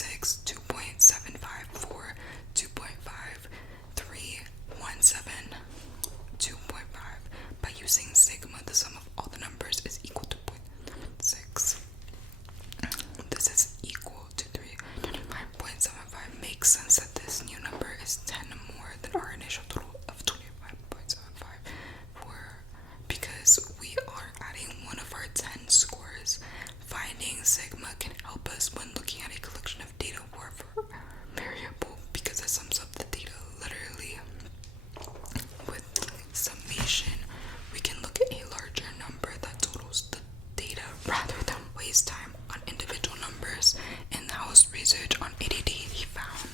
2.6, 2.754, 2.5317, 2.5. By using sigma, the sum of all the numbers is equal to 0.6. This is equal to 325.75. Makes sense that this new number is 10 more than our initial total of 25.75 because we are adding one of our 10 scores. Finding sigma can help us when looking at a collection of data for a variable because it sums up the data literally. With summation, we can look at a larger number that totals the data rather than waste time on individual numbers. In the house research on ADD, he found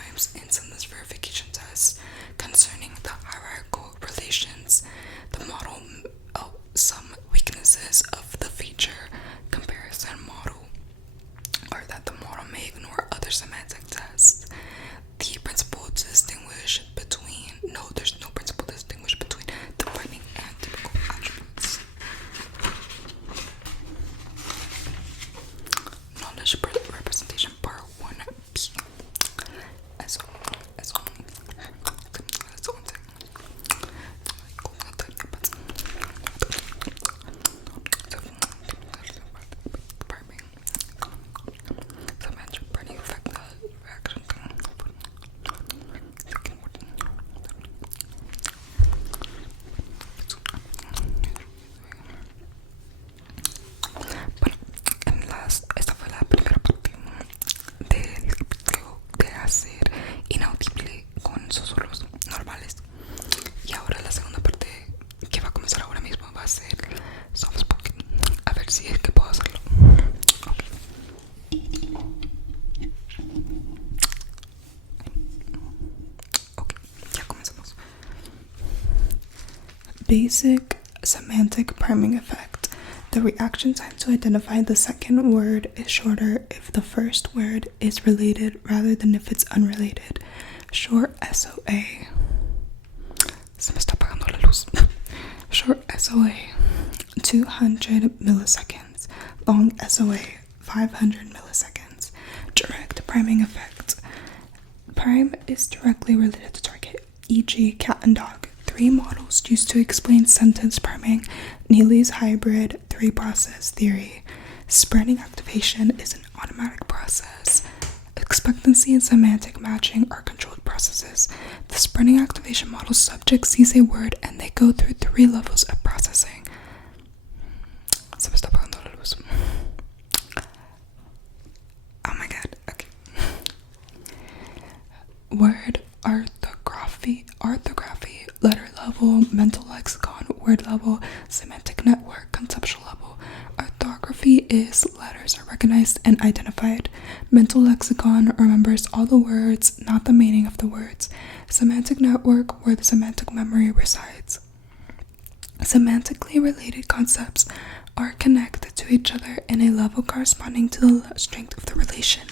times in sentence verification tests concerning the hierarchical relations. The model, some weaknesses of the feature comparison model are that the model may ignore other semantic tests. The principle to distinguish between, no, there's no principle to distinguish between defining and typical attributes. Knowledge representation part 1b. Esta fue la primera parte del video de hacer inaudible con susurros normales. Y ahora la segunda parte que va a comenzar ahora mismo va a ser soft spoken. A ver si es que puedo hacerlo. Ok, ya comenzamos. Basic semantic priming effect. The reaction time to identify the second word is shorter if the first word is related rather than if it's unrelated. Short SOA. Se me está apagando la luz. Short SOA, 200 milliseconds. Long SOA, 500 milliseconds. Direct priming effect. Prime is directly related to target, e.g. cat and dog. 3 models used to explain sentence priming. Neely's hybrid 3-process theory. Spreading activation is an automatic process. Expectancy and semantic matching are controlled processes. The spreading activation model subject sees a word and they go through 3 levels of processing. Se me está apagando la luz. Oh my god, okay. Word orthography, letter level, mental lexicon, word level, semantic network, conceptual level. Orthography is letters are recognized and identified. Mental lexicon remembers all the words, not the meaning of the words. Semantic network, where the semantic memory resides. Semantically related concepts are connected to each other in a level corresponding to the strength of the relation.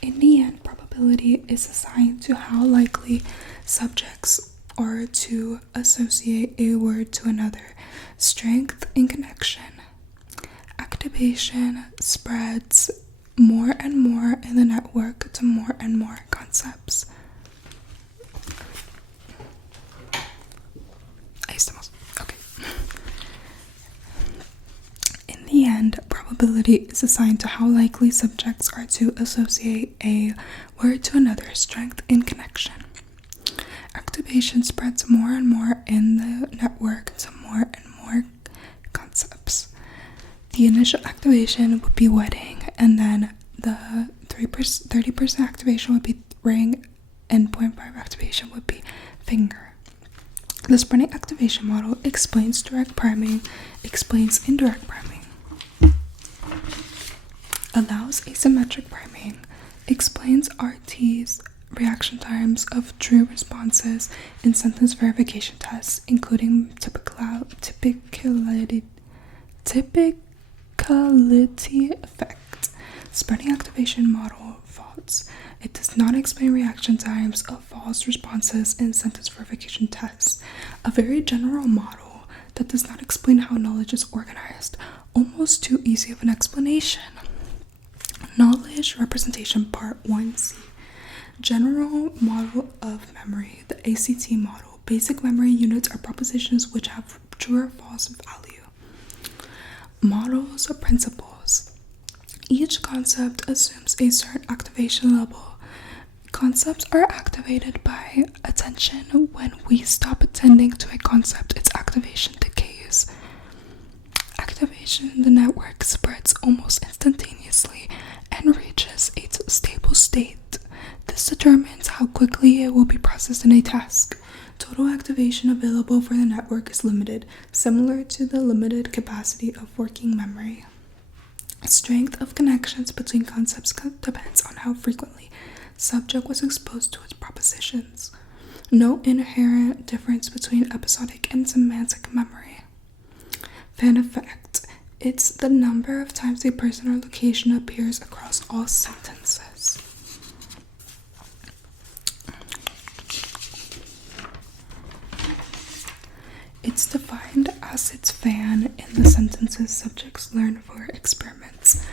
In the end, probability is assigned to how likely subjects are to associate a word to another. Strength in connection. Activation spreads more and more in the network to more and more concepts. Ahí estamos. Okay. In the end, probability is assigned to how likely subjects are to associate a word to another. Strength in connection. Activation spreads more and more in the network to more and more concepts. The initial activation would be wedding, and then the 30% activation would be ring, and 0.5 activation would be finger. The spreading activation model explains direct priming, explains indirect priming, allows asymmetric priming, explains RT's reaction times of true responses in sentence verification tests, including typicality effect. Spreading activation model faults. It does not explain reaction times of false responses in sentence verification tests. A very general model that does not explain how knowledge is organized. Almost too easy of an explanation. Knowledge representation part 1c. General model of memory, the ACT model. Basic memory units are propositions which have true or false value. Models or principles. Each concept assumes a certain activation level. Concepts are activated by attention. When we stop attending to a concept, its activation decays. Activation in the network spreads almost instantaneously and reaches a stable state. This determines how quickly it will be processed in a task. Total activation available for the network is limited, similar to the limited capacity of working memory. Strength of connections between concepts depends on how frequently subject was exposed to its propositions. No inherent difference between episodic and semantic memory. Fan effect. It's the number of times a person or location appears across all sentences. It's defined as its fan in the sentences subjects learn for experiments.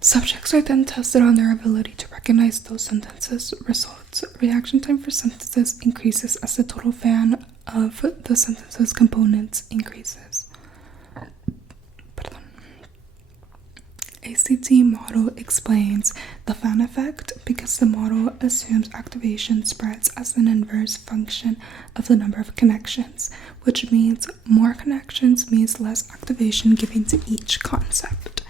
Subjects are then tested on their ability to recognize those sentences results. Reaction time for sentences increases as the total fan of the sentences components increases. ACT model explains the fan effect because the model assumes activation spreads as an inverse function of the number of connections, which means more connections means less activation given to each concept.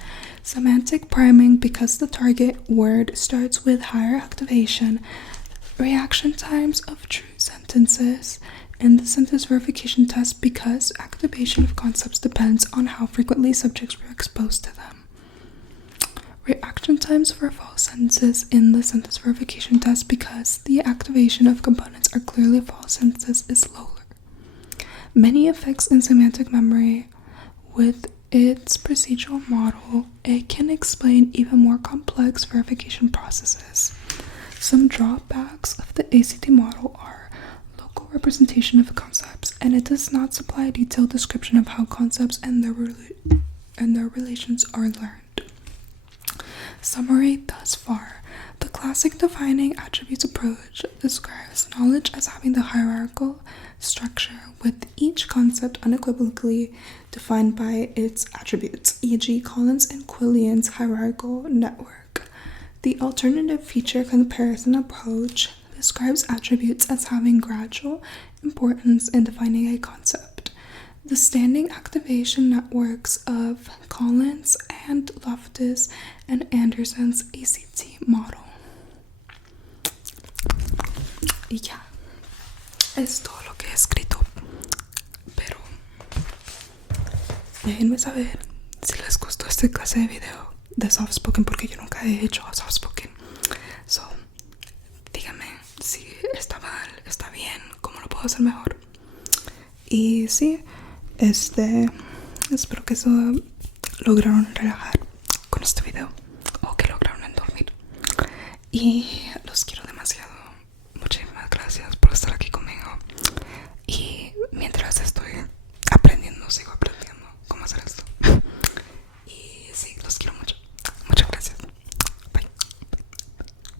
Semantic priming because the target word starts with higher activation. Reaction times of true sentences and the sentence verification test because activation of concepts depends on how frequently subjects were exposed to them. Reaction times for false sentences in the sentence verification test because the activation of components are clearly false sentences is lower. Many effects in semantic memory. With its procedural model, it can explain even more complex verification processes. Some drawbacks of the ACT model are local representation of concepts, and it does not supply a detailed description of how concepts and their relations are learned. Summary thus far. The classic defining attributes approach describes knowledge as having the hierarchical structure with each concept unequivocally defined by its attributes, e.g. Collins and Quillian's hierarchical network. The alternative feature comparison approach describes attributes as having gradual importance in defining a concept. The standing activation networks of Collins and Loftus and Anderson's ACT model. Y ya, es todo lo que he escrito, pero déjenme saber si les gustó esta clase de video de soft spoken porque yo nunca he hecho soft spoken. So, díganme si está mal, está bien, cómo lo puedo hacer mejor. Y sí, espero que eso lograron relajar con este video o que lograron dormir. Y